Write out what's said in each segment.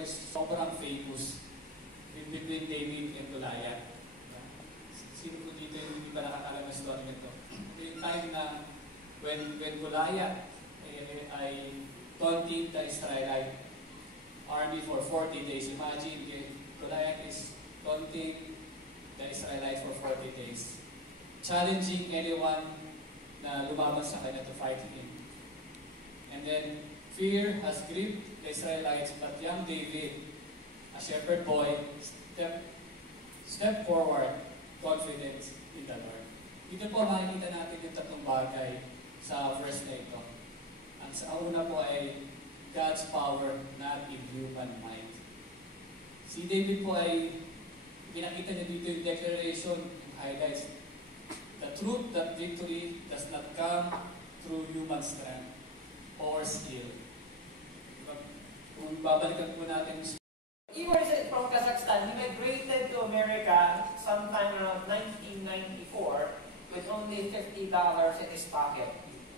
is sobrang famous between David and Goliath. Sino po dito yung hindi pa nakakalam ng story nito? Ito yung time na when Goliath ay taunting the Israelite army for 40 days. Imagine, Goliath is taunting the Israelites for 40 days. Challenging anyone na lumaban sa kanya to fight him. And then, fear has gripped the Israelites, but young David, a shepherd boy, step forward, confident in the Lord. Dito po makikita natin yung tatlong bagay sa verse na ito. Ang sa una po ay God's power, not in human mind. Si David po ay pinakita niya dito yung declaration, yung highlights. The truth that victory does not come through human strength or skill. Kung babalikan po natin, Igor is from Kazakhstan. He migrated to America sometime around 1994 with only $50 in his pocket.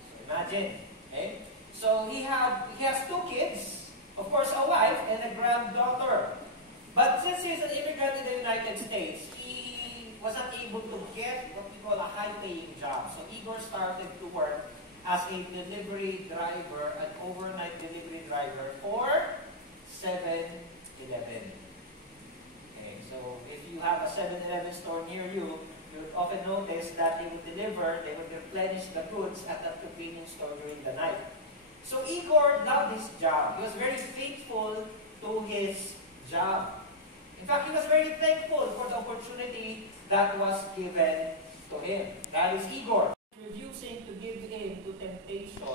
So imagine, okay? So he has 2 kids, of course a wife and a granddaughter. But since he's an immigrant in the United States, he wasn't able to get what we call a high-paying job. So Igor started to work as a delivery driver, an overnight delivery driver for 7-Eleven. Okay, so if you have a 7-Eleven store near you, you'll often notice that they would replenish the goods at that convenience store during the night. So Igor loved his job. He was very faithful to his job. In fact, he was very thankful for the opportunity that was given to him. That is Igor. Refusing to give in to temptation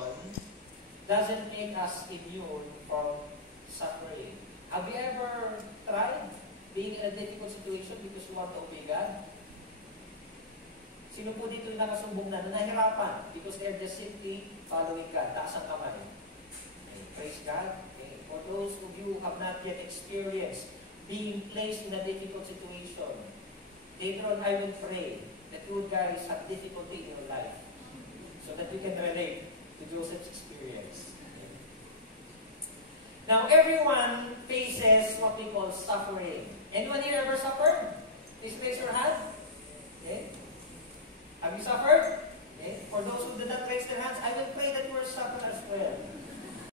doesn't make us immune from suffering. Have you ever tried being in a difficult situation because you want to obey God? Sino po dito yung nakasumbong na nahihirapan because they're just simply following God? Taas ang kamay. Okay, praise God. Okay. For those of you who have not yet experienced being placed in a difficult situation, later on I will pray that you guys have difficulty in your life so that you can relate to Joseph's experience. Okay. Now, everyone faces what we call suffering. Anyone here ever suffered? Please raise your hand. Okay. Have you suffered? Okay. For those who did not raise their hands, I will pray that you will suffer as well.